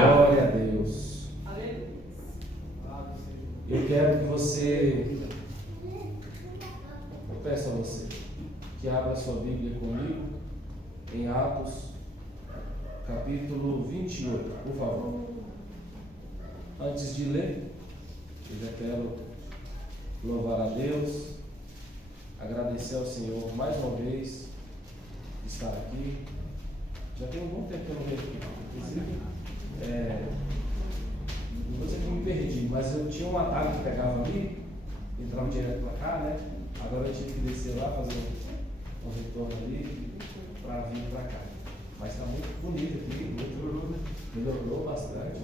Glória a Deus. Eu quero que você, eu peço a você que abra sua Bíblia comigo em Atos, capítulo 28, por favor. Antes de ler, eu já quero louvar a Deus, agradecer ao Senhor mais uma vez de estar aqui. Já tem um bom tempo que eu não venho aqui. Inclusive, não vou dizer que eu me perdi, mas eu tinha um atalho que pegava ali, entrava direto para cá, né? Agora eu tive que descer lá, fazer um retorno ali, para vir para cá. Mas está muito bonito aqui, melhorou bastante.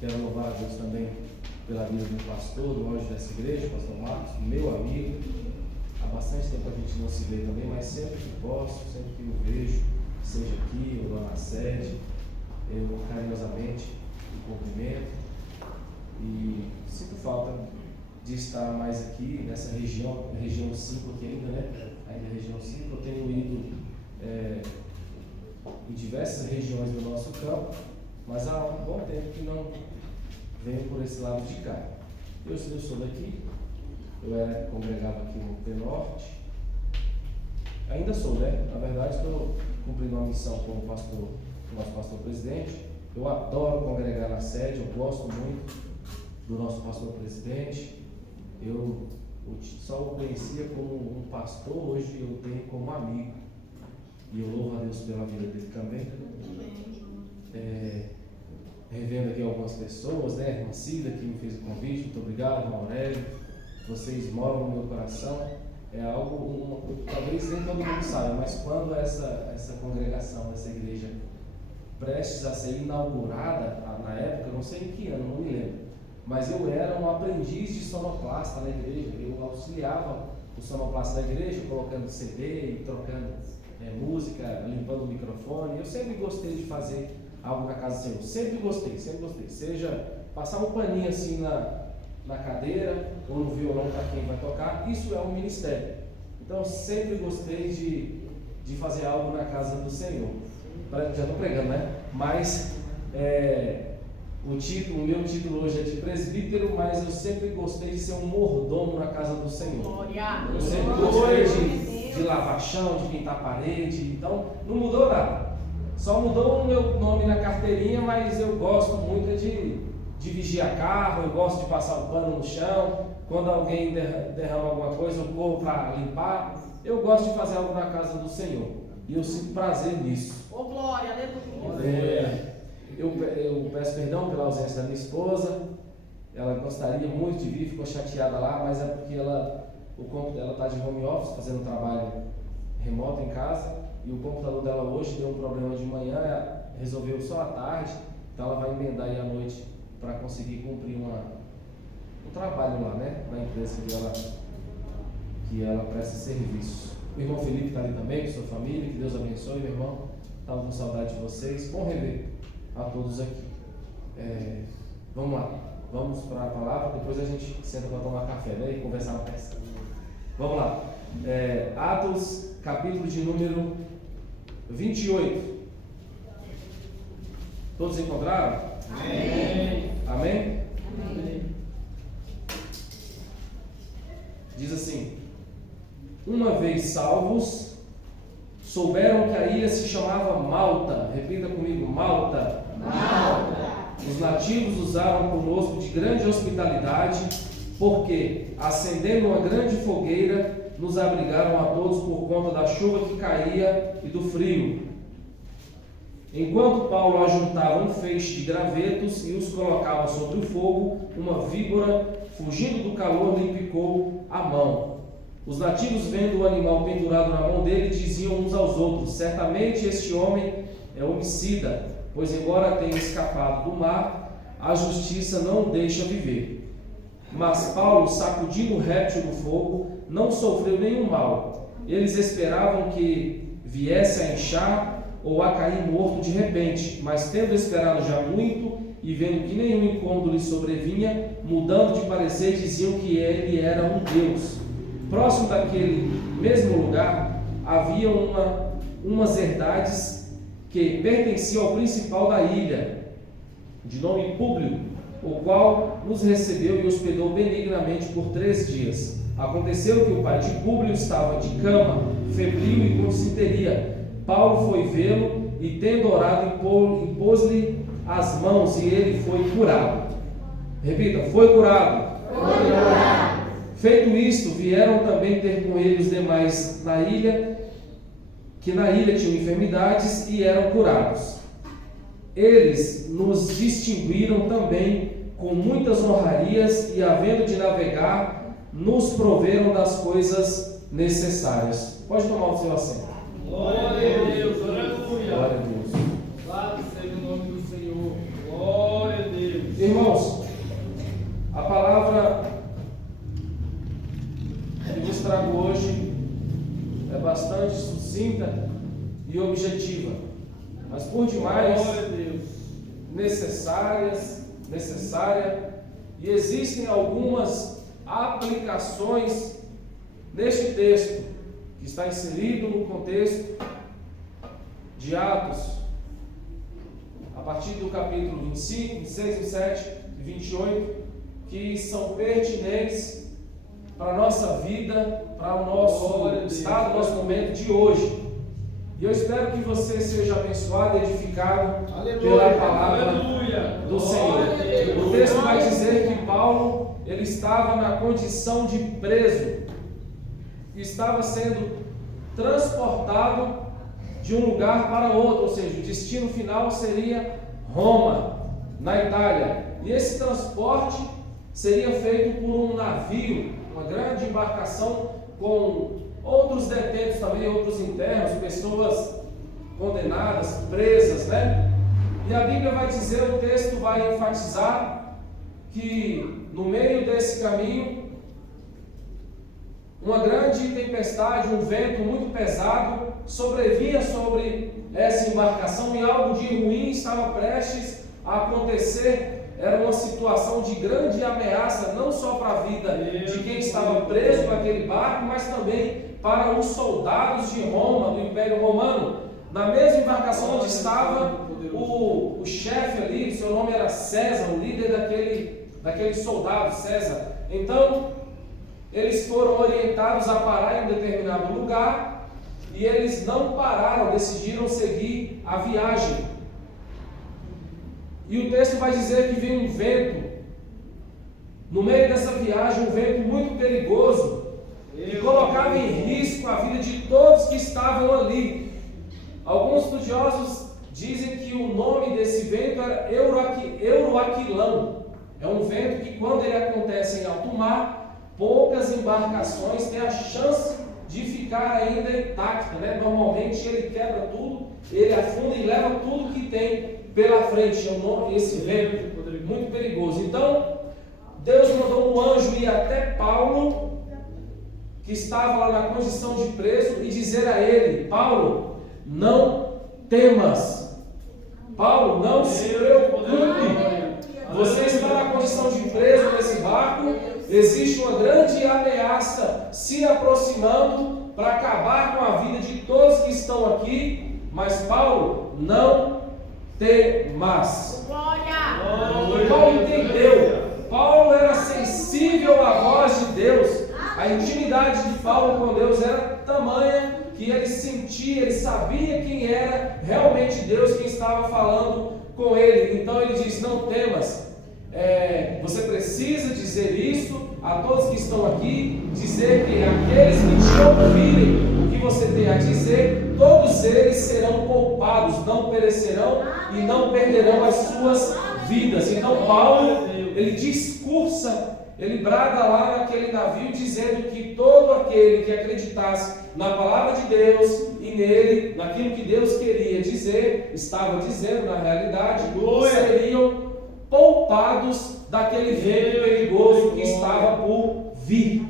Quero louvar a Deus também pela vida do pastor, do anjo dessa igreja, pastor Marcos, meu amigo. Há bastante tempo a gente não se vê também, mas sempre que posso, sempre que o vejo, seja aqui ou lá na sede, eu carinhosamente o cumprimento e sinto falta de estar mais aqui nessa região 5 aqui ainda, né? Ainda região 5, eu tenho ido em diversas regiões do nosso campo, mas há um bom tempo que não venho por esse lado de cá. Eu sou daqui, eu congregava aqui no P-Norte, ainda sou, né? Na verdade, estou cumprindo uma missão como pastor, nosso pastor presidente. Eu adoro congregar na sede, eu gosto muito do nosso pastor presidente. Eu só o conhecia como um pastor, hoje eu tenho como amigo. E eu louvo a Deus pela vida dele também. Revendo aqui algumas pessoas, né? Irmã Cida, que me fez o convite, muito obrigado, irmão Aurélio. Vocês moram no meu coração. É algo, talvez nem todo mundo saiba, mas quando essa congregação, essa igreja prestes a ser inaugurada, na época, não sei em que ano, não me lembro, mas eu era um aprendiz de sonoplasta na igreja. Eu auxiliava o sonoplasta da igreja, colocando CD e trocando música, limpando o microfone. Eu sempre gostei de fazer algo na casa do Senhor, sempre gostei, seja passar um paninho assim na cadeira ou no violão para quem vai tocar, isso é um ministério. Então eu sempre gostei de fazer algo na casa do Senhor. Já estou pregando, né? Mas o meu título hoje é de presbítero, mas eu sempre gostei de ser um mordomo na casa do Senhor. Eu sempre gostei de lavar chão, de pintar parede. Então não mudou nada. Só mudou o meu nome na carteirinha, mas eu gosto muito de vigiar carro, eu gosto de passar o pano no chão. Quando alguém derrama alguma coisa, eu corro para limpar. Eu gosto de fazer algo na casa do Senhor. E eu sinto prazer nisso. Oh, glória, aleluia. Eu peço perdão pela ausência da minha esposa. Ela gostaria muito de vir, ficou chateada lá, mas é porque ela está de home office, fazendo um trabalho remoto em casa. E o computador dela hoje deu um problema de manhã, resolveu só à tarde. Então ela vai emendar aí à noite para conseguir cumprir um trabalho lá, né? Na empresa que ela presta serviço. O irmão Felipe está ali também, com sua família, que Deus abençoe, meu irmão. Estava com saudade de vocês. Bom rever a todos aqui. Vamos lá, vamos para a palavra, depois a gente senta para tomar café, né? E conversar uma peça. Vamos lá. Atos, capítulo de número 28. Todos encontraram? Amém. Amém? Amém. Diz assim: uma vez salvos, souberam que a ilha se chamava Malta. Repita comigo: Malta. Malta. Os nativos usaram conosco de grande hospitalidade, porque, acendendo uma grande fogueira, nos abrigaram a todos por conta da chuva que caía e do frio. Enquanto Paulo ajuntava um feixe de gravetos e os colocava sobre o fogo, uma víbora, fugindo do calor, lhe picou a mão. Os nativos, vendo o animal pendurado na mão dele, diziam uns aos outros: certamente este homem é homicida, pois embora tenha escapado do mar, a justiça não o deixa viver. Mas Paulo, sacudindo o réptil do fogo, não sofreu nenhum mal. Eles esperavam que viesse a inchar ou a cair morto de repente, mas tendo esperado já muito e vendo que nenhum incômodo lhe sobrevinha, mudando de parecer, diziam que ele era um deus. Próximo daquele mesmo lugar havia umas herdades que pertencia ao principal da ilha, de nome Públio, o qual nos recebeu e hospedou benignamente por 3 dias. Aconteceu que o pai de Públio estava de cama, febril e com disenteria. Paulo foi vê-lo e, tendo orado, impôs-lhe as mãos e ele foi curado. Repita, foi curado. Foi curado. Feito isto, vieram também ter com ele os demais na ilha, que na ilha tinham enfermidades e eram curados. Eles nos distinguiram também com muitas honrarias e, havendo de navegar, nos proveram das coisas necessárias. Pode tomar o seu assento. Glória a Deus, aleluia. Glória a Deus. Louvado seja o nome do Senhor. Glória a Deus. Irmãos, a palavra que vos trago hoje é bastante sucinta e objetiva, mas por demais Glória a Deus. necessária, e existem algumas aplicações neste texto que está inserido no contexto de Atos, a partir do capítulo 25, 26, 27 e 28, que são pertinentes para a nossa vida, para o nosso estado, o nosso momento de hoje. E eu espero que você seja abençoado e edificado pela palavra do Senhor. O texto vai dizer que Paulo, ele estava na condição de preso, estava sendo transportado de um lugar para outro, ou seja, o destino final seria Roma, na Itália. E esse transporte seria feito por um navio, uma grande embarcação com outros detentos também, outros internos, pessoas condenadas, presas, né? E a Bíblia vai dizer, o texto vai enfatizar que no meio desse caminho, uma grande tempestade, um vento muito pesado sobrevinha sobre essa embarcação e algo de ruim estava prestes a acontecer. Era uma situação de grande ameaça, não só para a vida de quem estava preso naquele barco, mas também para os soldados de Roma, do Império Romano. Na mesma embarcação onde estava o chefe ali, seu nome era César, o líder daquele soldado, César. Então, eles foram orientados a parar em um determinado lugar e eles não pararam, decidiram seguir a viagem. E o texto vai dizer que veio um vento, no meio dessa viagem, um vento muito perigoso, que colocava em risco a vida de todos que estavam ali. Alguns estudiosos dizem que o nome desse vento era Euroaquilão. É um vento que, quando ele acontece em alto mar, poucas embarcações têm a chance de ficar ainda intacta, né? Normalmente ele quebra tudo, ele afunda e leva tudo que tem pela frente. É o nome, esse vento muito perigoso. Então, Deus mandou um anjo ir até Paulo, que estava lá na condição de preso, e dizer a ele: Paulo, não temas. Paulo, não se preocupe. Você está na condição de preso nesse barco. Existe uma grande ameaça se aproximando para acabar com a vida de todos que estão aqui. Mas Paulo, não temas. Paulo entendeu. Paulo era sensível à voz de Deus. A intimidade de Paulo com Deus era tamanha que ele sentia, ele sabia quem era realmente Deus que estava falando com ele. Então ele diz: não temas. Você precisa dizer isso a todos que estão aqui, dizer que aqueles que te ouvirem o que você tem a dizer, todos eles serão poupados, não perecerão e não perderão as suas vidas. Então Paulo, ele discursa, ele brada lá naquele navio dizendo que todo aquele que acreditasse na palavra de Deus e nele, naquilo que Deus queria dizer, estava dizendo na realidade, seriam poupados daquele vento perigoso que estava por vir.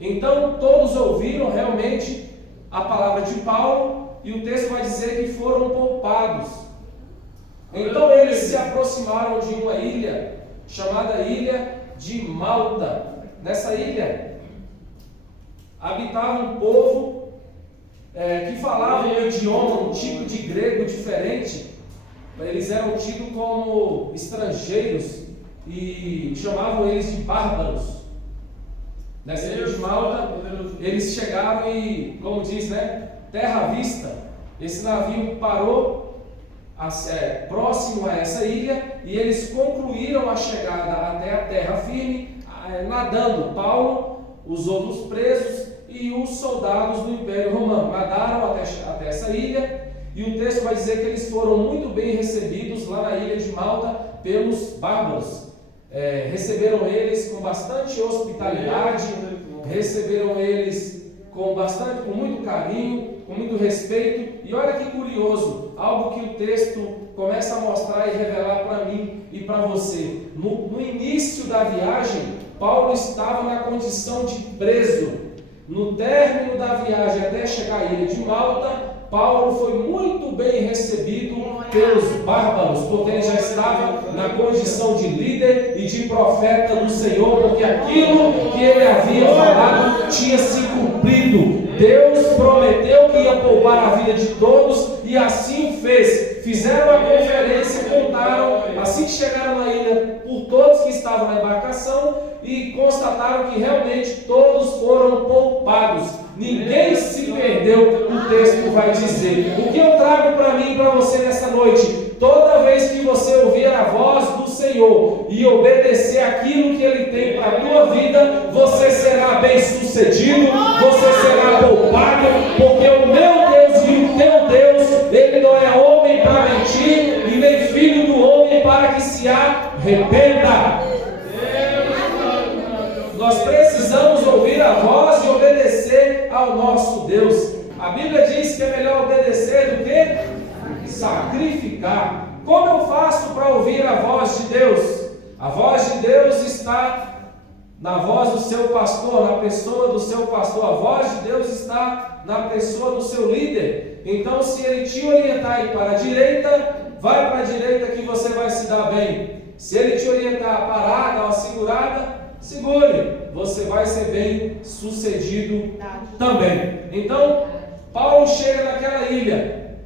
Então todos ouviram realmente a palavra de Paulo e o texto vai dizer que foram poupados. Então eles se aproximaram de uma ilha chamada Ilha de Malta. Nessa ilha habitava um povo que falavam um idioma, um tipo de grego diferente. Eles eram tidos como estrangeiros e chamavam eles de bárbaros. Nessa ilha de Malta, eles chegaram e, como diz, né, terra à vista. Esse navio parou próximo a essa ilha e eles concluíram a chegada até a terra firme, nadando. Paulo, os outros presos e os soldados do Império Romano nadaram até essa ilha, e o texto vai dizer que eles foram muito bem recebidos lá na ilha de Malta pelos bárbaros. Receberam eles com bastante hospitalidade, receberam eles com muito carinho, com muito respeito. E olha que curioso, algo que o texto começa a mostrar e revelar para mim e para você. No início da viagem, Paulo estava na condição de preso. No término da viagem até chegar à ilha de Malta, Paulo foi muito bem recebido pelos bárbaros, porque ele já estava na condição de líder e de profeta do Senhor, porque aquilo que ele havia falado tinha se cumprido. Deus prometeu que ia poupar a vida de todos e assim fez. Fizeram a conferência, contaram, assim que chegaram na ilha, por todos que estavam na embarcação, e constataram que realmente todos foram poupados. Ninguém se perdeu, o texto vai dizer. O que eu trago para mim e para você nessa noite? Toda vez que você ouvir a voz do Senhor e obedecer aquilo que Ele tem para a tua vida, você será bem sucedido, você será poupado, porque o meu Deus e o teu Deus, Ele não é homem para mentir, e nem filho do homem para que se arrependa. Nós precisamos ouvir a voz e obedecer ao nosso Deus. A Bíblia diz que é melhor obedecer do que sacrificar. Como eu faço para ouvir a voz de Deus? A voz de Deus está na voz do seu pastor, na pessoa do seu pastor. A voz de Deus está na pessoa do seu líder. Então, se ele te orientar a ir para a direita, vai para a direita que você vai se dar bem. Se ele te orientar a parar, dar uma segurada, segure, você vai ser bem sucedido também. Então, Paulo chega naquela ilha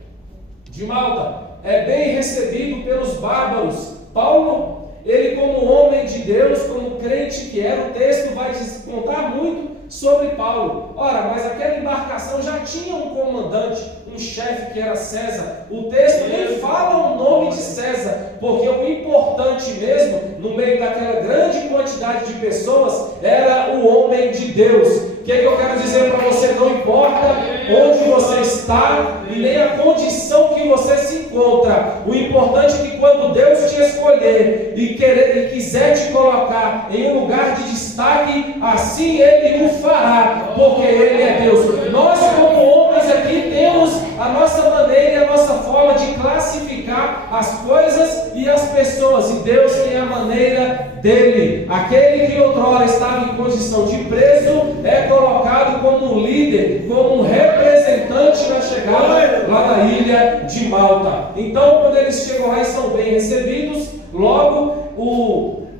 de Malta, é bem recebido pelos bárbaros. Paulo, ele como homem de Deus, como crente que era, o texto vai contar muito sobre Paulo. Ora, mas aquela embarcação já tinha um comandante, um chefe que era César. O texto nem fala o nome de César, porque o importante mesmo, no meio daquela grande quantidade de pessoas, era o homem de Deus. O que eu quero dizer para você? Não importa onde você está e nem a condição que você se encontra. O importante é que quando Deus te escolher e quiser te colocar em um lugar de destaque, assim Ele o fará, porque Ele é Deus. Nós, como homens aqui, temos a nossa maneira e a nossa forma de classificar as coisas e as pessoas, e Deus tem a maneira dele. Aquele que outrora estava em condição de preso é colocado como um líder, como um representante na chegada lá na ilha de Malta. Então, quando eles chegam lá e são bem recebidos, logo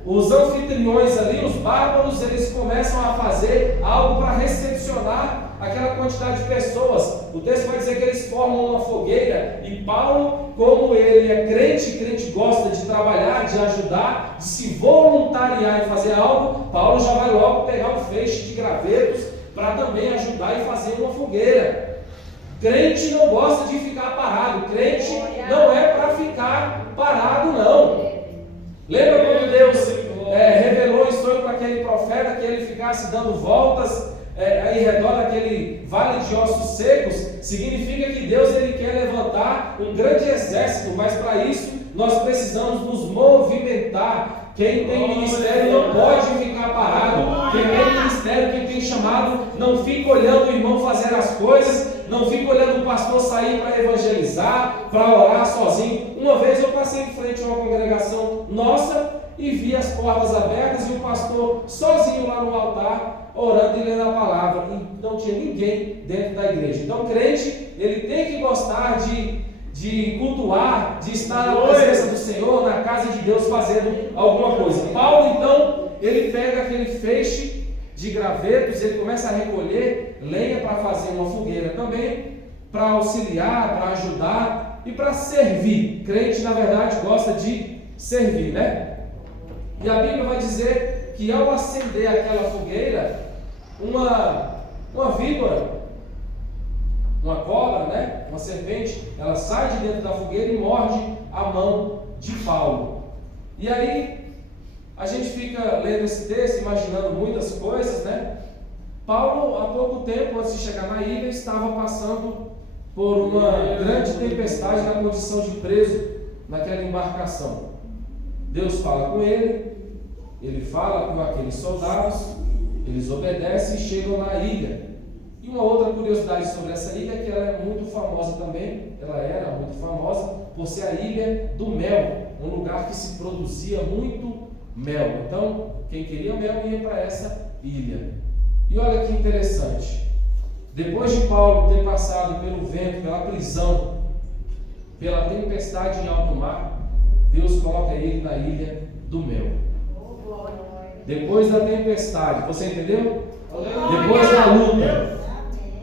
os anfitriões ali, os bárbaros, eles começam a fazer algo para recepcionar aquela quantidade de pessoas. O texto vai dizer que eles formam uma fogueira, e Paulo, como ele é crente gosta de trabalhar, de ajudar, de se voluntariar em fazer algo, Paulo já vai logo pegar um feixe de gravetos para também ajudar e fazer uma fogueira. Crente não gosta de ficar parado, crente não é para ficar parado, não. Lembra quando Deus revelou em sonho para aquele profeta que ele ficasse dando voltas em redor daquele vale de ossos secos? Significa que Deus ele quer levantar um grande exército, mas para isso nós precisamos nos movimentar. Quem tem ministério não pode ficar parado. Quem tem ministério, quem tem chamado, não fica olhando o irmão fazer as coisas, não fica olhando o pastor sair para evangelizar, para orar sozinho. Uma vez eu passei em frente a uma congregação nossa e vi as portas abertas e o pastor sozinho lá no altar, orando e lendo a palavra, e não tinha ninguém dentro da igreja. Então, crente, ele tem que gostar de cultuar, de estar na presença do Senhor, na casa de Deus, fazendo alguma coisa. Paulo, então, ele pega aquele feixe de gravetos, ele começa a recolher lenha para fazer uma fogueira também, para auxiliar, para ajudar e para servir. Crente, na verdade, gosta de servir, né? E a Bíblia vai dizer que ao acender aquela fogueira, uma víbora, uma cobra, né? Uma serpente, ela sai de dentro da fogueira e morde a mão de Paulo. E aí, a gente fica lendo esse texto, imaginando muitas coisas, né? Paulo, há pouco tempo, antes de chegar na ilha, estava passando por uma grande tempestade na condição de preso naquela embarcação. Deus fala com ele, ele fala com aqueles soldados, eles obedecem e chegam na ilha. E uma outra curiosidade sobre essa ilha é que ela é muito famosa também, ela era muito famosa por ser a Ilha do Mel, um lugar que se produzia muito mel. Então, quem queria mel ia para essa ilha. E olha que interessante, depois de Paulo ter passado pelo vento, pela prisão, pela tempestade em alto mar, Deus coloca ele na Ilha do Mel. Depois da tempestade, você entendeu? Depois da luta,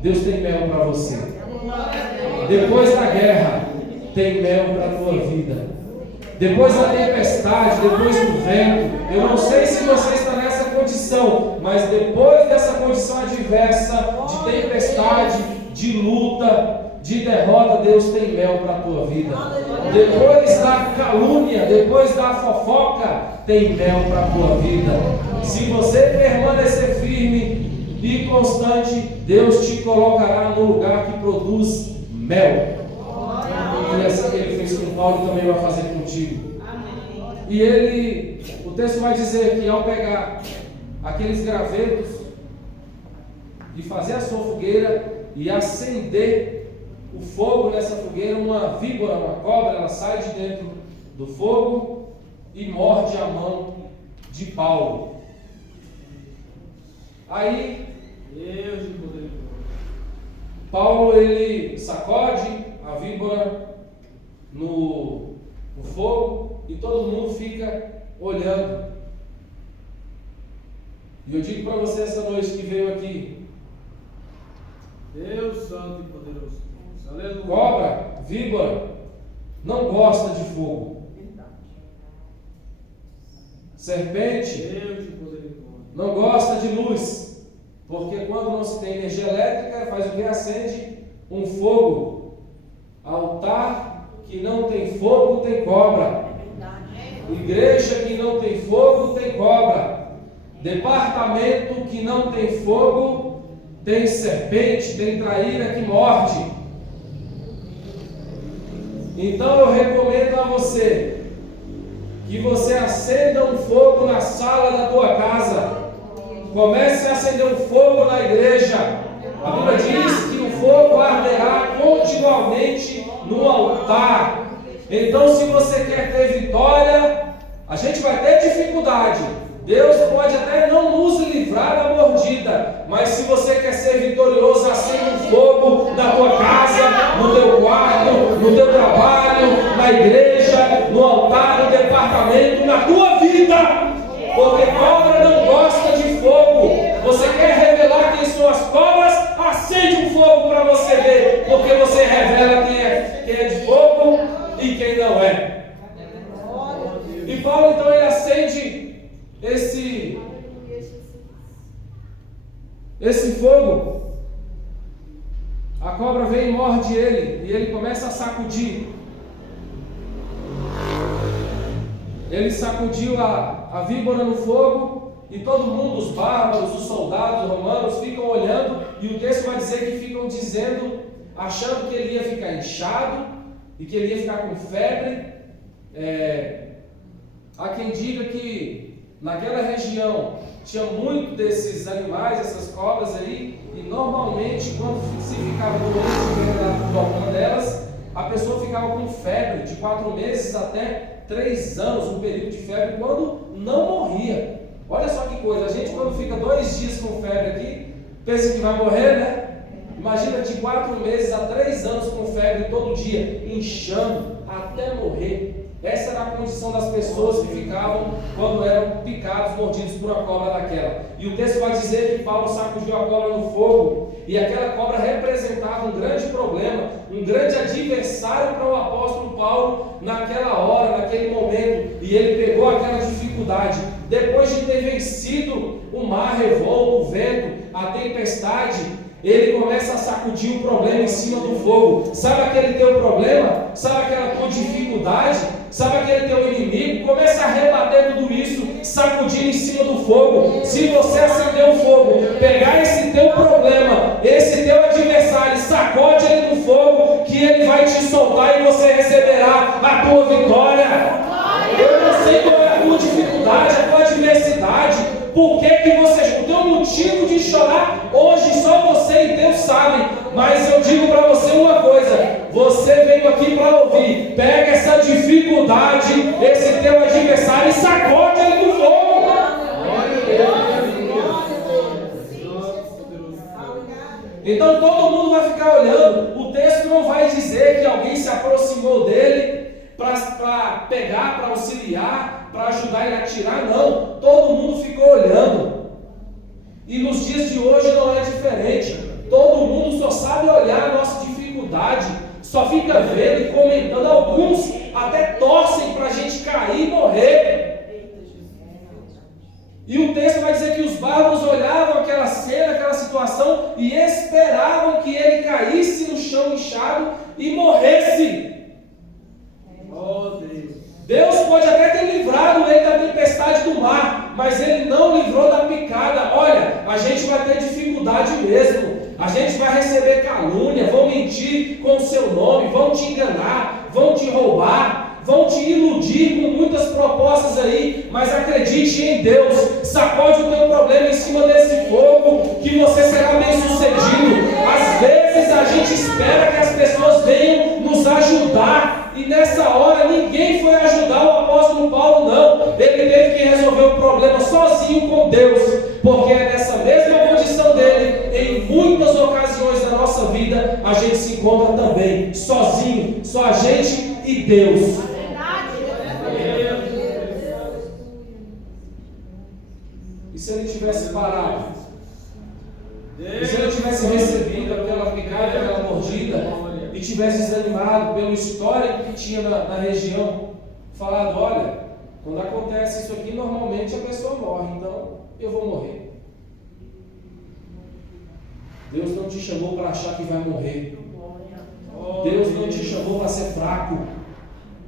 Deus tem mel para você. Depois da guerra, tem mel para a tua vida. Depois da tempestade, depois do vento, eu não sei se você está nessa condição, mas depois dessa condição adversa, de tempestade, de luta, de derrota, Deus tem mel para a tua vida. Depois da calúnia, depois da fofoca, tem mel para a tua vida. Se você permanecer firme e constante, Deus te colocará no lugar que produz mel. E assim que ele fez com Paulo, também vai fazer contigo. E o texto vai dizer que ao pegar aqueles gravetos e fazer a sua fogueira e acender o fogo nessa fogueira, uma víbora, uma cobra, ela sai de dentro do fogo e morde a mão de Paulo. Aí Paulo, ele sacode a víbora no fogo e todo mundo fica olhando. E eu digo para você essa noite que veio aqui: Deus Santo e Poderoso, aleluia. Cobra, víbora, não gosta de fogo. Serpente, Deus de poder, não gosta de luz, porque quando não se tem energia elétrica, faz o que? Acende um fogo. Altar que não tem fogo tem cobra. Igreja que não tem fogo tem cobra. Departamento que não tem fogo tem serpente, tem traíra que morde. Então eu recomendo a você que você acenda um fogo na sala da tua casa. Comece a acender um fogo na igreja. A Bíblia diz que o fogo arderá continuamente no altar. Então, se você quer ter vitória, a gente vai ter dificuldade. Deus pode até não nos livrar da mordida, mas se você quer ser vitorioso, acenda um fogo na tua casa, no teu quarto, no teu trabalho, na igreja, no altar, no departamento, na tua vida. Porque cobra não gosta de fogo. Você quer revelar quem são as cobras? Acende um fogo para você ver, porque você revela quem é de fogo e quem não é. E Paulo então ele acende esse fogo. A cobra vem e morde ele, e ele começa a sacudir. Ele sacudiu a víbora no fogo, e todo mundo, os bárbaros, os soldados romanos, ficam olhando, e o texto vai dizer que ficam dizendo, achando que ele ia ficar inchado, e que ele ia ficar com febre. Há quem diga que naquela região tinha muito desses animais, essas cobras aí, e normalmente quando se ficava doente de alguma delas, a pessoa ficava com febre de 4 meses até 3 anos, um período de febre, quando não morria. Olha só que coisa, a gente quando fica 2 dias com febre aqui, pensa que vai morrer, né? Imagina de 4 meses a 3 anos com febre todo dia, inchando até morrer. Essa era a condição das pessoas que ficavam quando eram picados, mordidos por uma cobra daquela. E o texto vai dizer que Paulo sacudiu a cobra no fogo, e aquela cobra representava um grande problema, um grande adversário para o apóstolo Paulo naquela hora, naquele momento, e ele pegou aquela dificuldade. Depois de ter vencido o mar revolto, o vento, a tempestade, ele começa a sacudir o problema em cima do fogo. Sabe aquele teu problema? Sabe aquela tua dificuldade? Sabe aquele teu inimigo? Começa a rebater tudo isso, sacudir em cima do fogo. Se você acender o fogo, pegar esse teu problema, esse teu adversário, sacode ele no fogo, que ele vai te soltar e você receberá a tua vitória. Eu não sei qual é a tua dificuldade, a tua adversidade, por que você, o teu motivo de chorar hoje só você e Deus sabem, mas eu digo para você uma coisa: você veio aqui para ouvir. Pega essa dificuldade, esse teu adversário, e sacode ele do fogo. Então todo mundo vai ficar olhando. O texto não vai dizer que alguém se aproximou dele para pegar, para auxiliar, para ajudar ele a tirar, não. Todo mundo ficou olhando. E nos dias de hoje não é diferente. Todo mundo só sabe olhar a nossa dificuldade, só fica vendo e comentando. Alguns até torcem para a gente cair e morrer. E o texto vai dizer que os bárbaros olhavam aquela cena, aquela situação, e esperavam que ele caísse no chão inchado e morresse. Oh, Deus pode até ter livrado ele da tempestade do mar, mas ele não livrou da picada. Olha, a gente vai ter dificuldade mesmo, a gente vai receber calúnia, vão mentir com o seu nome, vão te enganar, vão te roubar, vão te iludir com muitas propostas aí, mas acredite em Deus, sacode o teu problema em cima desse fogo, que você será bem sucedido. Às vezes a gente espera que as pessoas venham nos ajudar, e nessa hora ninguém foi ajudar o apóstolo Paulo, não. Ele teve que resolver o problema sozinho com Deus, porque é nessa mesma condição dele, em muitas ocasiões da nossa vida, a gente se encontra também sozinho, só a gente e Deus. E se ele tivesse parado? E se ele tivesse recebido aquela picada, aquela mordida, e tivesse desanimado pelo histórico que tinha na região, falado: olha, quando acontece isso aqui, normalmente a pessoa morre, então eu vou morrer. Deus não te chamou para achar que vai morrer. Deus não te chamou para ser fraco.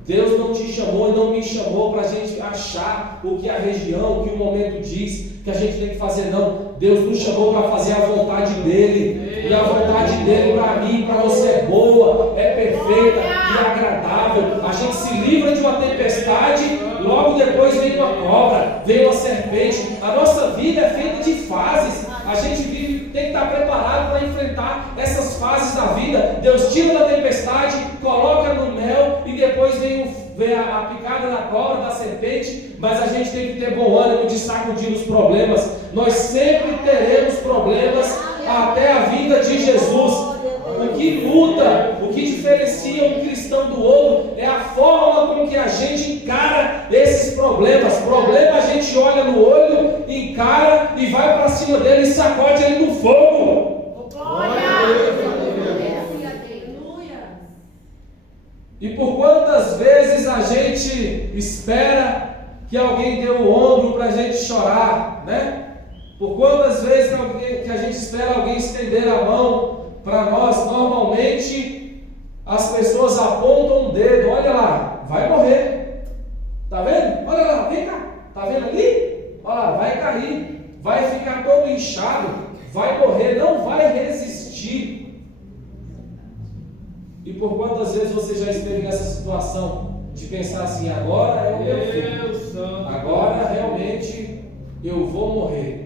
Deus não te chamou e não me chamou para a gente achar o que a região, o que o momento diz, que a gente tem que fazer, não. Deus nos chamou para fazer a vontade dele, e a vontade dele para mim, para você é boa, é perfeita e agradável. A gente se livra de uma tempestade, logo depois vem uma cobra, vem uma serpente. A nossa vida é feita de fases. A gente vive, tem que estar preparado para enfrentar essas fases da vida. Deus tira da tempestade, coloca no mel, e depois vem a picada da cobra, da serpente. Mas a gente tem que ter bom ânimo de sacudir os problemas. Nós sempre teremos problemas até a vinda de Jesus. O que muda, o que diferencia um cristão do outro é a forma com que a gente encara esses problemas. Problema a gente olha no olho, encara e vai para cima dele e sacode ele no fogo. E por quantas vezes a gente espera que alguém dê o ombro para a gente chorar, né? Por quantas vezes que a gente espera alguém estender a mão para nós? Normalmente as pessoas apontam um dedo: olha lá, vai morrer, tá vendo? Olha lá, vem cá, tá vendo ali? Olha lá, vai cair, vai ficar todo inchado, vai morrer, não vai resistir. E por quantas vezes você já esteve nessa situação de pensar assim: agora é o meu fim, agora realmente eu vou morrer.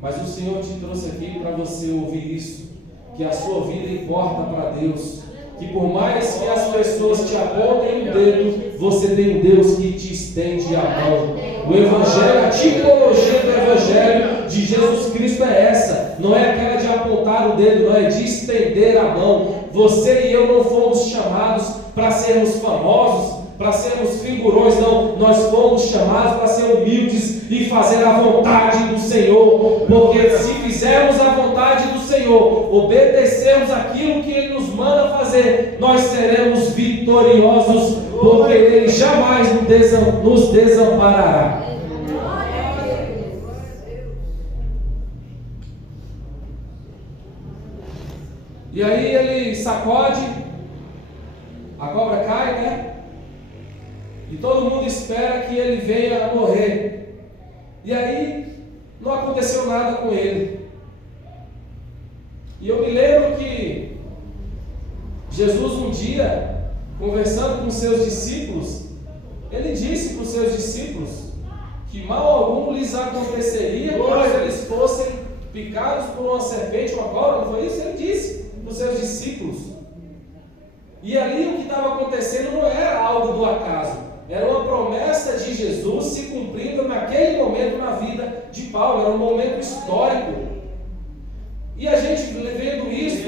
Mas o Senhor te trouxe aqui para você ouvir isso, que a sua vida importa para Deus, que por mais que as pessoas te apontem o dedo, você tem um Deus que te estende a mão. O Evangelho, a tipologia do Evangelho de Jesus Cristo é essa, não é aquela de apontar o dedo, não, é de estender a mão. Você e eu não fomos chamados para sermos famosos, para sermos figurões, não. Nós fomos chamados para ser humildes e fazer a vontade do Senhor, porque se fizermos a vontade do Senhor, obedecermos aquilo que Ele nos manda fazer, nós seremos vitoriosos, porque Ele jamais nos desamparará. E aí ele sacode, a cobra cai, né? E todo mundo espera que ele venha a morrer. E aí não aconteceu nada com ele. E eu me lembro que Jesus um dia, conversando com seus discípulos, ele disse para os seus discípulos que mal algum lhes aconteceria caso eles fossem picados por uma serpente ou uma cobra. Não foi isso? Ele disse para os seus discípulos. E ali o que estava acontecendo não era algo do acaso, era uma promessa de Jesus se cumprindo naquele momento na vida de Paulo, era um momento histórico. E a gente vendo isso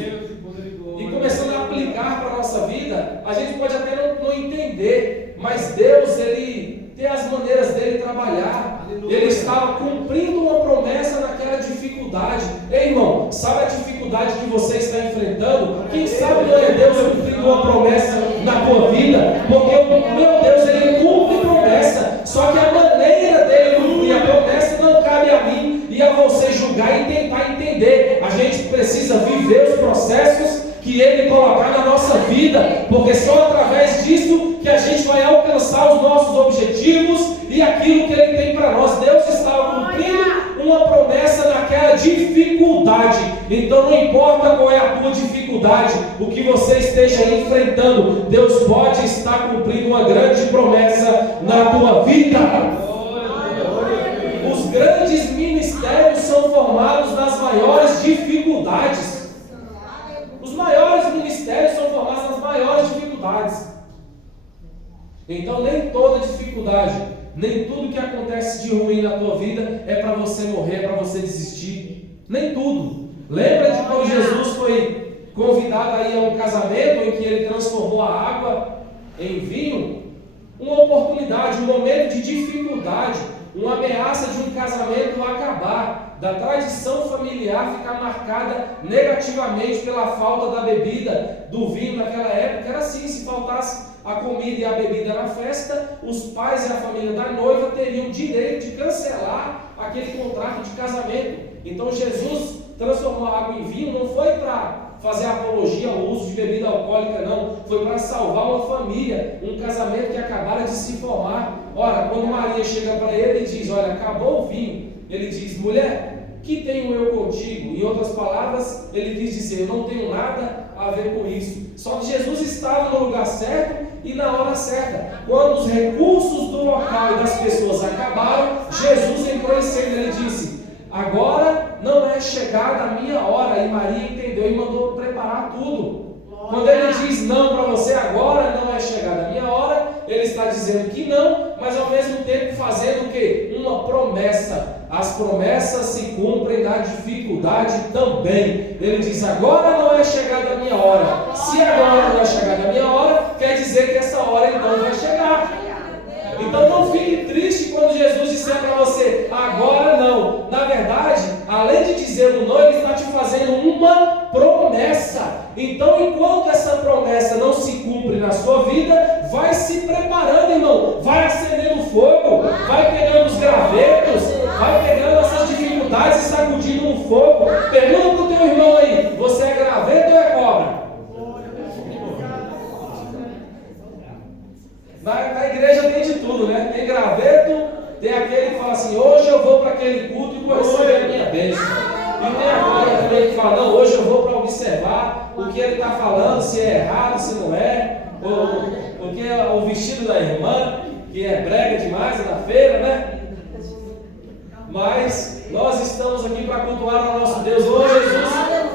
e começando a aplicar para a nossa vida, a gente pode até não entender, mas Deus, Ele tem as maneiras dele trabalhar. Ele estava cumprindo uma promessa naquela dificuldade. Ei, irmão, sabe a dificuldade que você está enfrentando? Quem sabe não é Deus cumprindo uma promessa na tua vida? Porque o meu Deus, Ele cumpre promessa. Só que a maneira dele cumprir a promessa não cabe a mim e a você julgar e tentar entender. A gente precisa viver os processos que Ele colocar na nossa vida, porque só através disso que a gente vai alcançar os nossos objetivos e aquilo que Ele tem para nós. Deus estava cumprindo uma promessa naquela dificuldade. Então não importa qual é a tua dificuldade, o que você esteja enfrentando, Deus pode estar cumprindo uma grande promessa na tua vida. Os grandes ministérios são formados nas maiores dificuldades. Os maiores ministérios são formados nas maiores dificuldades. Então nem toda dificuldade, nem tudo que acontece de ruim na tua vida é para você morrer, é para você desistir. Nem tudo. Lembra de quando Jesus foi convidado a ir a um casamento em que ele transformou a água em vinho? Uma oportunidade, um momento de dificuldade, uma ameaça de um casamento acabar, da tradição familiar ficar marcada negativamente pela falta da bebida, do vinho naquela época. Era assim, se faltasse a comida e a bebida na festa, os pais e a família da noiva teriam o direito de cancelar aquele contrato de casamento. Então Jesus transformou a água em vinho, não foi para fazer apologia ao uso de bebida alcoólica, não, foi para salvar uma família, um casamento que acabara de se formar. Ora, quando Maria chega para ele e diz: olha, acabou o vinho, ele diz: mulher, que tenho eu contigo? Em outras palavras, ele quis dizer: eu não tenho nada a ver com isso. Só que Jesus estava no lugar certo e na hora certa. Quando os recursos do local e das pessoas acabaram, Jesus entrou em cena e ele disse: agora não é chegada a minha hora. E Maria entendeu e mandou preparar tudo. Quando ele diz não para você, agora não é chegada a minha hora, ele está dizendo que não, mas ao mesmo tempo fazendo o quê? Uma promessa. As promessas se cumprem na dificuldade também. Ele diz: agora não é chegada a minha hora. Se agora não é chegada a minha hora, quer dizer que essa hora então vai chegar. Então não fique triste quando Jesus disser para você: agora não. Na verdade, além de dizer o não, Ele está te fazendo uma promessa. Então enquanto essa promessa não se cumpre na sua vida, vai se preparando, irmão. Vai acendendo fogo, vai pegando os gravetos, vai pegando essas dificuldades e sacudindo no fogo. Pergunta para o teu irmão aí: você é graveto ou é cobra? Na igreja tem de tudo, né? Tem graveto, tem aquele que fala assim: hoje eu vou para aquele culto e vou receber a minha bênção. E tem a cobra também que fala: não, hoje eu vou para observar o que ele está falando, se é errado, se não é, ou o que é o vestido da irmã, que é brega demais, é da feira, né? Mas nós estamos aqui para cultuar ao nosso Deus. Hoje Jesus,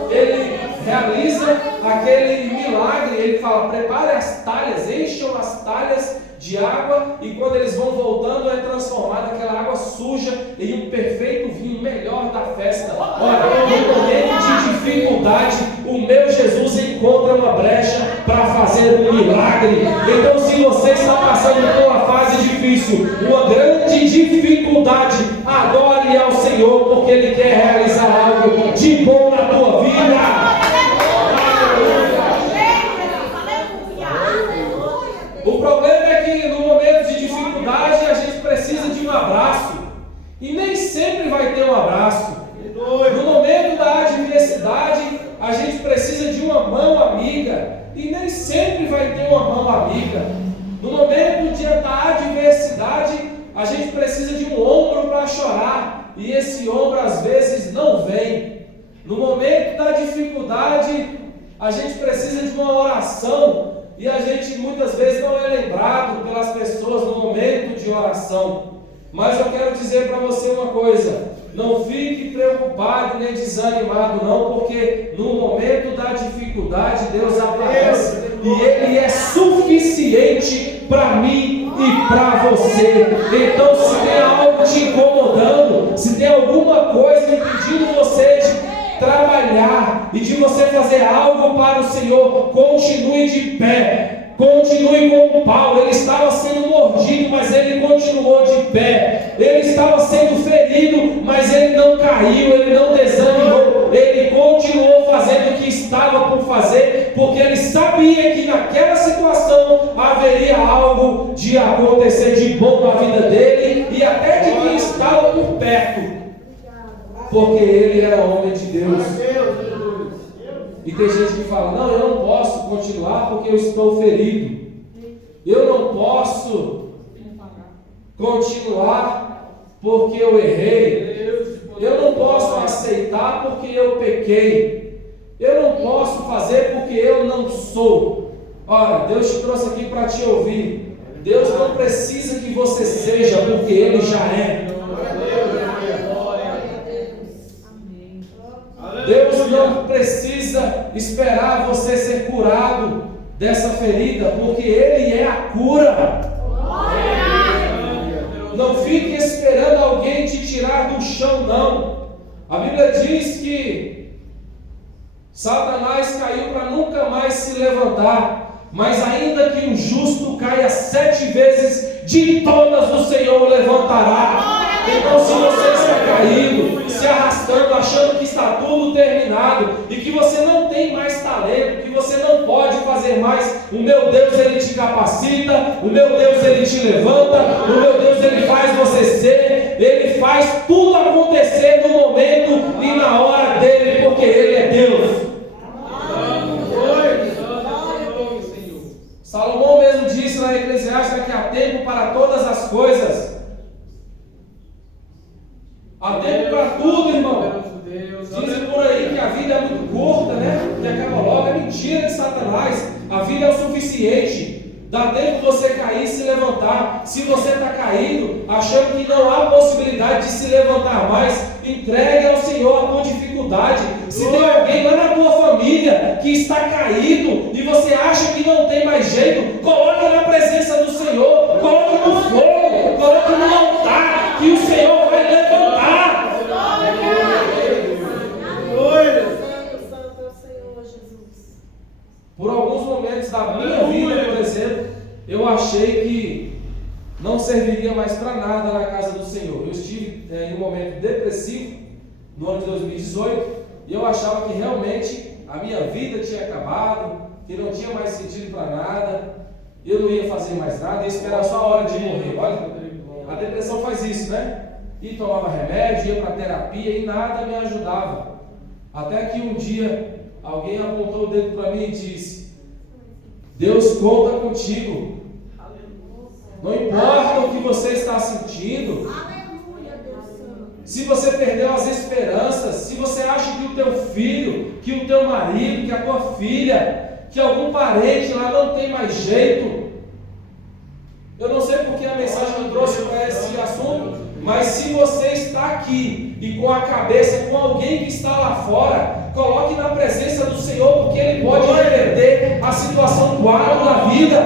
Ele realiza aquele milagre. Ele fala: prepare as talhas, encham as talhas de água, e quando eles vão voltando é transformada aquela água suja em um perfeito vinho, melhor da festa. Olha, no momento de dificuldade, o meu Jesus encontra uma brecha para fazer um milagre. Então, se você está passando por uma fase difícil, uma grande dificuldade, adore ao Senhor, porque Ele quer realizar algo de bom na tua vida. O problema é que no momento de dificuldade a gente precisa de um abraço, e nem sempre vai ter um abraço. No momento da adversidade a gente precisa de uma mão amiga, e nem sempre vai ter uma mão amiga. No momento da adversidade a gente precisa de um ombro para chorar, e esse ombro às vezes não vem. No momento da dificuldade a gente precisa de uma oração, e a gente muitas vezes não é lembrado pelas pessoas no momento de oração. Mas eu quero dizer para você uma coisa: não fique preocupado nem desanimado não, porque no momento da dificuldade Deus aparece, e Ele é suficiente para mim e para você. Então, se tem algo te incomodando, se tem alguma coisa impedindo você de trabalhar e de você fazer algo para o Senhor, continue de pé. Continue como Paulo. Ele estava sendo mordido, mas ele continuou de pé. Ele estava sendo ferido, mas ele não caiu, ele não desanimou. Ele continuou fazendo o que estava por fazer, porque ele sabia que naquela situação haveria algo de acontecer de bom na vida dele e até de quem estava por perto, porque ele era homem de Deus. E tem gente que fala: não, eu não posso continuar porque eu estou ferido. Eu não posso continuar porque eu errei. Eu não posso aceitar porque eu pequei. Eu não posso fazer porque eu não sou. Ora, Deus te trouxe aqui para te ouvir. Deus não precisa que você seja, porque Ele já é. Deus não precisa esperar você ser curado dessa ferida, porque Ele é a cura. Não fique esperando alguém te tirar do chão, não. A Bíblia diz que Satanás caiu para nunca mais se levantar, mas ainda que um justo caia 7 vezes, de todas o Senhor o levantará. Então, se você está caído, se arrastando, achando que está tudo terminado e que você não tem mais talento, que você não pode fazer mais, o meu Deus, Ele te capacita, o meu Deus, Ele te levanta, o meu Deus, Ele faz você ser, Ele faz tudo acontecer no momento e na hora dele, porque Ele é Deus. Salomão mesmo disse na Eclesiástica que há tempo para todas as coisas. Há tempo para tudo, irmão. Dizem por aí que a vida é muito curta, né? Que acaba logo. É mentira de Satanás. A vida é o suficiente. Dá tempo de você cair e se levantar. Se você está caído, achando que não há possibilidade de se levantar mais, entregue ao Senhor a tua dificuldade. Se tem alguém lá na tua família que está caído e você acha que não tem mais jeito, coloque na presença do Senhor, coloque no fogo, coloque no altar, que o Senhor vai levantar. Por alguns momentos da minha vida, por exemplo, eu achei que não serviria mais para nada na casa do Senhor. Eu estive em um momento depressivo no ano de 2018 e eu achava que realmente a minha vida tinha acabado, que não tinha mais sentido para nada, eu não ia fazer mais nada, ia esperar só a hora de morrer. Olha, a depressão faz isso, né? E tomava remédio, ia para terapia e nada me ajudava. Até que um dia alguém apontou o dedo para mim e disse: Deus conta contigo. Não importa o que você está sentindo. Se você perdeu as esperanças, se você acha que o teu filho, que o teu marido, que a tua filha, que algum parente lá não tem mais jeito. Eu não sei porque a mensagem me trouxe para esse assunto, mas se você está aqui e com a cabeça com alguém que está lá fora, coloque na presença do Senhor, porque Ele pode reverter a situação do quadro da vida.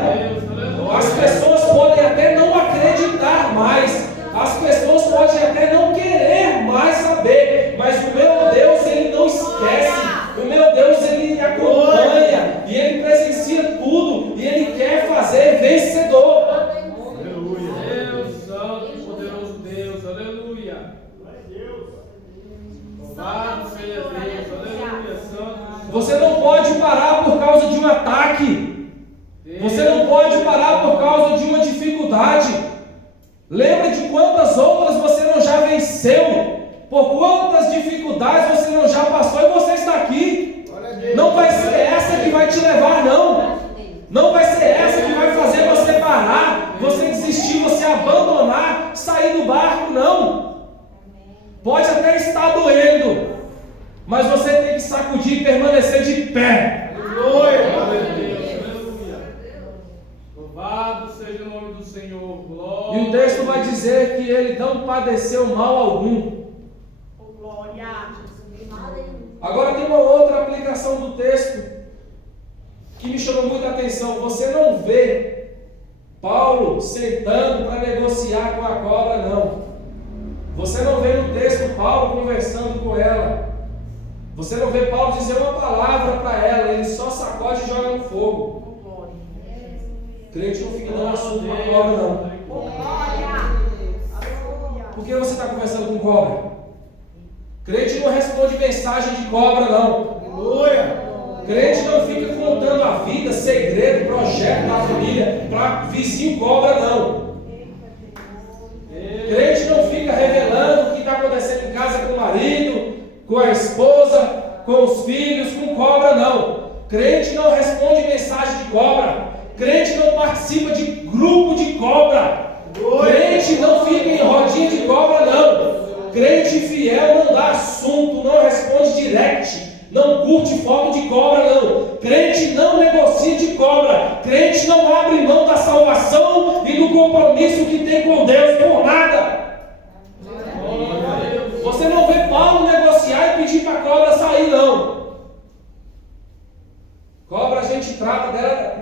As pessoas podem até não acreditar mais, as pessoas podem até não querer mais saber, mas o meu Deus, Ele não esquece, o meu Deus, Ele acompanha, dificuldade. Lembre de quantas outras você não já venceu, por quantas dificuldades você não já passou e você está aqui. Não vai ser essa que vai te levar, não. Não vai ser essa que vai fazer você parar, você desistir, você abandonar, sair do barco, não. Pode até estar doendo, mas você tem que sacudir e permanecer de pé. Louvado seja o nome do Senhor. Glória. E o texto vai dizer que ele não padeceu mal algum. Glória. Agora tem uma outra aplicação do texto que me chamou muita atenção. Você não vê Paulo sentando para negociar com a cobra, não. Você não vê no texto Paulo conversando com ela. Você não vê Paulo dizer uma palavra para ela. Ele só sacode e joga no fogo. Crente não fica dando assunto com a cobra, não. Por que você está conversando com cobra? Crente não responde mensagem de cobra, não. Crente não fica contando a vida, segredo, projeto da família para vizinho cobra, não. Crente não fica revelando o que está acontecendo em casa com o marido, com a esposa, com os filhos, com cobra, não. Crente não responde mensagem de cobra. Crente não participa de grupo de cobra. Crente não fica em rodinha de cobra, não. Crente fiel não dá assunto, não responde direct, não curte foto de cobra, não. Crente não negocia de cobra. Crente não abre mão da salvação e do compromisso que tem com Deus por nada. Você não vê Paulo negociar e pedir para a cobra sair, não. Cobra a gente trata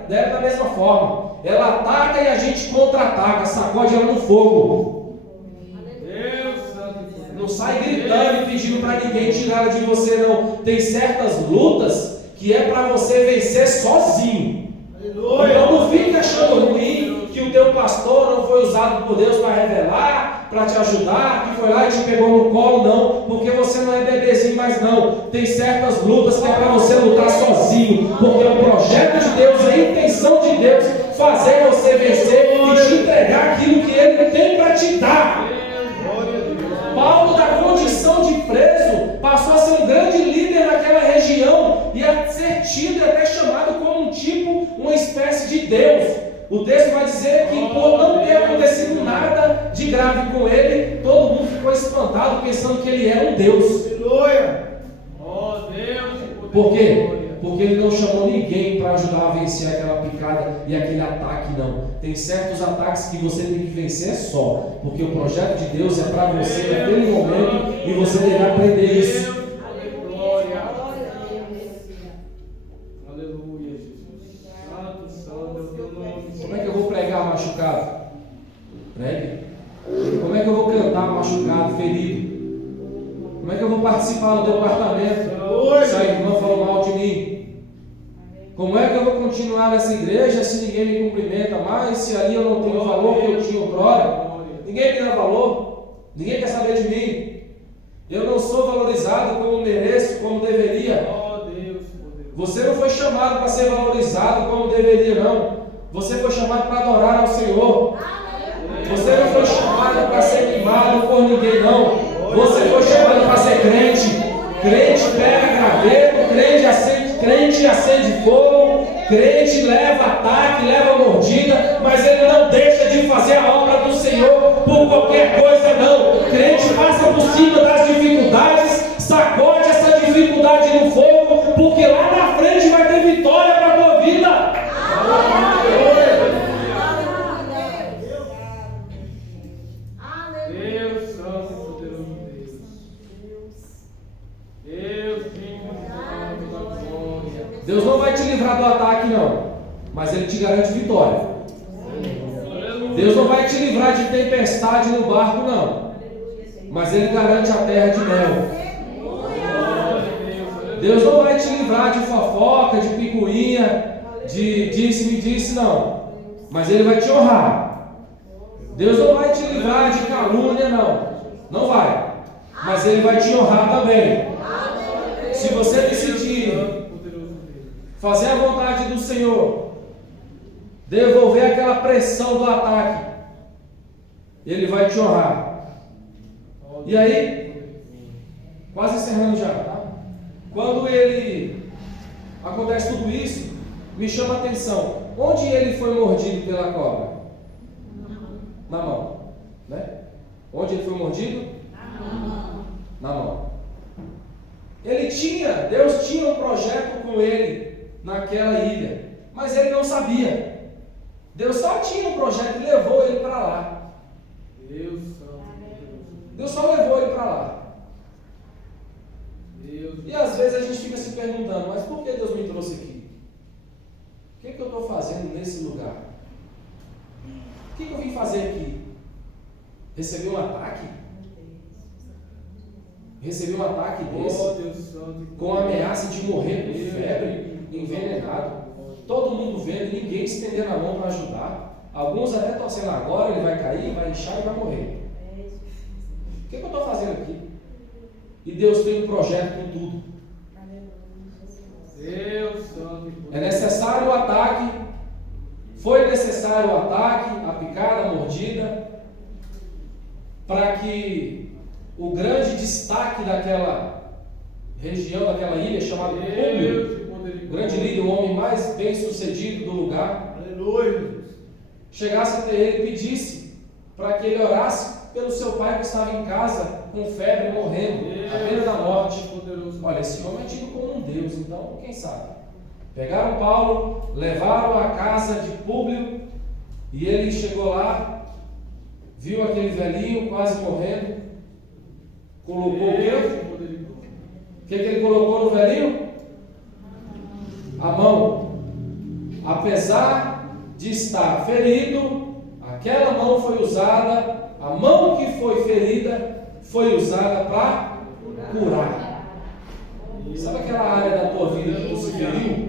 dela da mesma forma. Ela ataca e a gente contra-ataca, sacode ela no fogo. Não sai gritando e pedindo para ninguém tirar ela de você, não. Tem certas lutas que é para você vencer sozinho. Então não fique achando ruim que o teu pastor não foi usado por Deus para revelar, para te ajudar, que foi lá e te pegou no colo, não, porque você não é bebezinho mais, não. Tem certas lutas que é para você lutar sozinho, porque o projeto de Deus, a intenção de Deus, fazer você vencer e te entregar aquilo que Ele tem para te dar. Paulo, da condição de preso, passou a ser um grande líder naquela região e a ser tido e até chamado como uma espécie de Deus. O texto vai dizer que por não ter acontecido nada de grave com ele, todo mundo ficou espantado pensando que ele era um Deus. Por quê? Porque ele não chamou ninguém para ajudar a vencer aquela picada e aquele ataque, não. Tem certos ataques que você tem que vencer só, porque o projeto de Deus é para você naquele momento e você deve aprender isso. Aleluia, Jesus. Santo, santo é o teu nome. Como é que eu vou pregar machucado? Pregue. Como é que eu vou cantar machucado, ferido? Como é que eu vou participar do departamento se a irmã falou mal de mim? Como é que eu vou continuar nessa igreja se ninguém me cumprimenta mais? Se ali eu não tenho o valor que eu tinha outrora? Ninguém me dá valor, ninguém quer saber de mim. Eu não sou valorizado como mereço, como deveria. Você não foi chamado para ser valorizado como deveria, não. Você foi chamado para adorar ao Senhor. Você não foi chamado para ser mimado por ninguém, não. Você foi chamado para ser crente. Crente pega graveto, crente acende fogo, crente leva ataque, leva mordida, mas ele não deixa de fazer a obra do Senhor por qualquer coisa, não. Crente passa por cima das dificuldades, sacode essa dificuldade no fogo, porque lá na frente vai ter vitória para a tua vida. Deus santo e poderoso Deus. Deus não vai te livrar do ataque, não, mas Ele te garante vitória. Deus não vai te livrar de tempestade no barco, não, mas Ele garante a terra de mel. Deus não vai te livrar de fofoca, de picuinha, de disse-me disse, não, mas Ele vai te honrar. Deus não vai te livrar de calúnia, não vai, mas Ele vai te honrar também. Se você decidir fazer a vontade do Senhor, devolver aquela pressão do ataque, Ele vai te honrar. E aí, quase encerrando já, tá? Quando ele acontece tudo isso, me chama a atenção. Onde ele foi mordido pela cobra? Na mão, né? Onde ele foi mordido? Na mão. Deus tinha um projeto com ele naquela ilha, mas ele não sabia. Deus só tinha um projeto e levou ele para lá. Deus só levou ele para lá. E às vezes a gente fica se perguntando, mas por que Deus me trouxe aqui? O que eu estou fazendo nesse lugar? O que eu vim fazer aqui? Receber um ataque? Receber um ataque desse? Com a ameaça de morrer por febre, envenenado? Todo mundo vendo, ninguém estendendo a mão para ajudar. Alguns até torcendo, agora ele vai cair, vai inchar e vai morrer. O que eu estou fazendo aqui? E Deus tem um projeto com tudo. É necessário o ataque. Foi necessário o ataque, a picada, a mordida, para que o grande destaque daquela região, daquela ilha, chamado Públio, o grande líder, o homem mais bem sucedido do lugar, chegasse até ele e pedisse para que ele orasse pelo seu pai que estava em casa com febre, morrendo, à beira da morte. Olha, esse homem é tido como um Deus, então quem sabe? Pegaram Paulo, levaram à casa de Públio, e ele chegou lá, viu aquele velhinho quase morrendo, colocou o quê? O que ele colocou no velhinho? A mão. Apesar de estar ferido, aquela mão foi usada, a mão que foi ferida foi usada para curar. Sabe aquela área da tua vida que tu se feriu?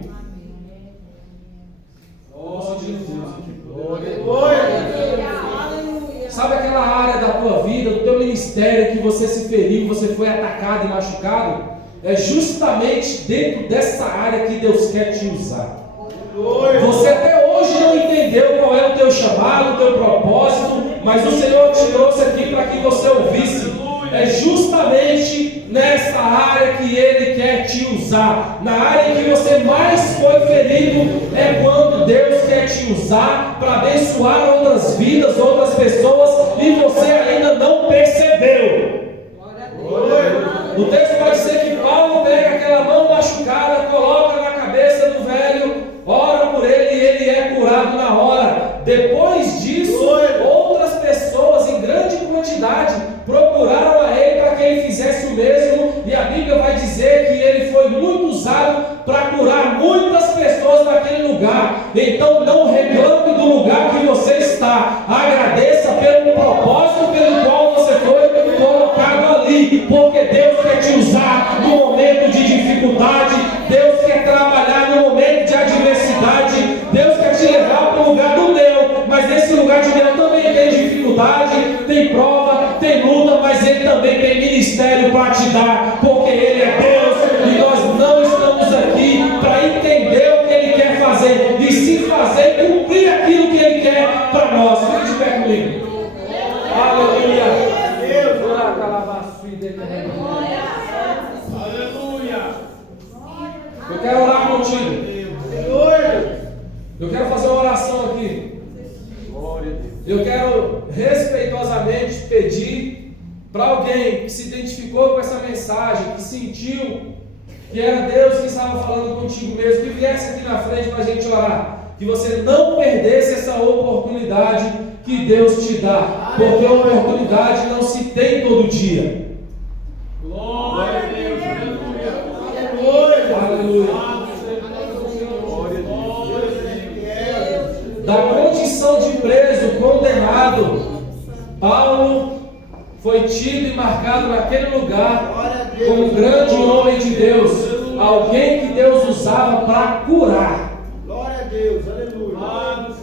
Sabe aquela área da tua vida, do teu ministério que você se feriu, você foi atacado e machucado? É justamente dentro dessa área que Deus quer te usar. Você até hoje não entendeu qual é o teu chamado, o teu propósito, mas o Senhor te trouxe aqui para que você ouvisse. É justamente nessa área que Ele quer te usar. Na área em que você mais foi ferido é quando Deus quer te usar para abençoar outras vidas, outras pessoas, e você ainda não percebeu. O texto vai dizer que Paulo pega aquela mão machucada, coloca na cabeça do velho, ora por ele e ele é curado na hora. Depois disso, outras pessoas em grande quantidade procuraram a ele para que ele fizesse o mesmo, e a Bíblia vai dizer que ele foi muito usado para curar muitas pessoas naquele lugar. Então não reclame do lugar que você está, agradeça pelo propósito pelo qual você foi colocado ali, porque Deus quer te usar no momento de dificuldade, Deus quer trabalhar no momento de adversidade, Deus quer te levar para o lugar do Deus, mas nesse lugar de Deus também tem dificuldade, tem prova, tem luta, mas Ele também tem ministério para te dar, porque Ele é Deus, e nós não estamos aqui para entender o que Ele quer fazer, e se fazer, cumprir aquilo que Ele quer para nós. Fique de pé comigo. Aleluia. Eu quero orar contigo. Eu quero fazer uma oração aqui. Eu quero respeitosamente pedir para alguém que se identificou com essa mensagem, que sentiu que era Deus que estava falando contigo mesmo, que viesse aqui na frente para a gente orar, que você não perdesse essa oportunidade que Deus te dá, porque a oportunidade não se tem todo dia. Glória a Deus, aleluia. Da condição de preso, condenado, Paulo foi tido e marcado naquele lugar como um grande homem de Deus, alguém que Deus usava para curar. Glória a Deus, aleluia.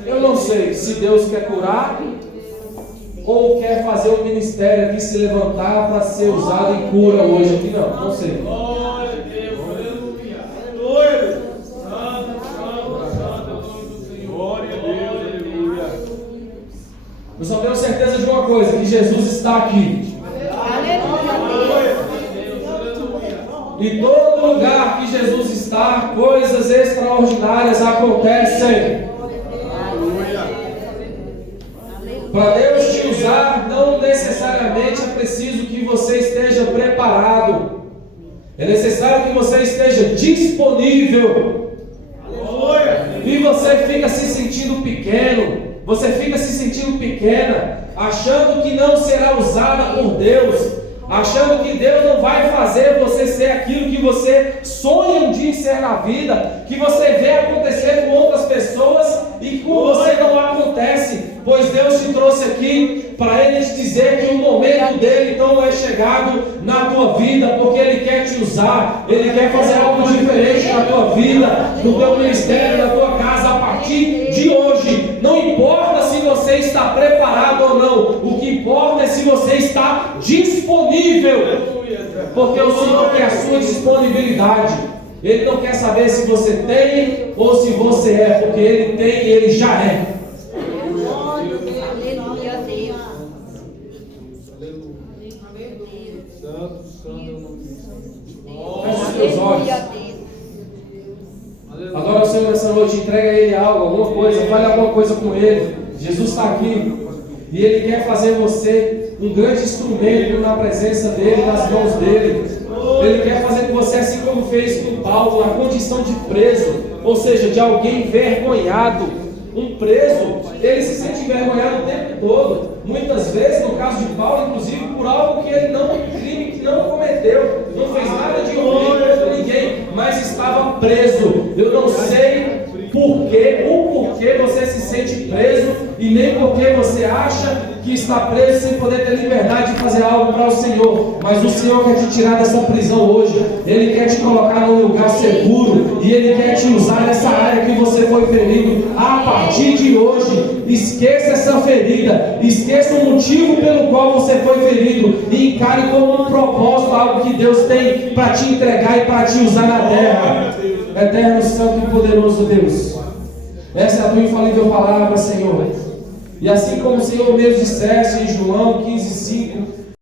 Eu não sei se Deus quer curar ou quer fazer um ministério aqui se levantar para ser usado em cura hoje aqui, não sei. Glória a Deus, aleluia. Aleluia. Santo é o nome do Senhor. Glória a Deus, aleluia. Eu só tenho certeza de uma coisa, que Jesus está aqui. Em todo lugar que Jesus está, coisas extraordinárias acontecem. Para Deus te usar, não necessariamente é preciso que você esteja preparado. É necessário que você esteja disponível. E você fica se sentindo pequeno. Você fica se sentindo pequena, achando que não será usada por Deus, achando que Deus não vai fazer você ser aquilo que você sonha um dia ser na vida, que você vê acontecer com outras pessoas e que com você não acontece. Pois Deus te trouxe aqui para Ele te dizer que o momento dele então é chegado na tua vida, porque Ele quer te usar, Ele quer fazer algo diferente na tua vida, no teu ministério, na tua casa, a partir de hoje. Não importa se você está preparado ou não, o que importa é se você está disponível, porque o Senhor quer a sua disponibilidade. Ele não quer saber se você tem ou se você é, porque Ele tem e Ele já é. Feche os teus olhos. Adora o Senhor nessa noite, entrega a Ele algo, alguma coisa, fale alguma coisa com Ele. Jesus está aqui e Ele quer fazer você um grande instrumento na presença dEle, nas mãos dEle. Ele quer fazer com você assim como fez com Paulo, na condição de preso, ou seja, de alguém envergonhado. Um preso, ele se sente envergonhado o tempo todo. Muitas vezes, no caso de Paulo, inclusive, por algo que ele não, crime que não cometeu, não fez nada de ruim contra ninguém, mas estava preso. Eu não sei o porquê você se sente preso e nem porque você acha que está preso sem poder ter liberdade de fazer algo para o Senhor. Mas o Senhor quer te tirar dessa prisão hoje. Ele quer te colocar num lugar seguro e Ele quer te usar nessa área que você foi ferido. A partir de hoje, esqueça essa ferida, esqueça o motivo pelo qual você foi ferido e encare como um propósito, algo que Deus tem para te entregar e para te usar na terra. Eterno, santo e poderoso Deus, essa é a tua infalível palavra, Senhor. E assim como o Senhor mesmo disseste em João 15:5,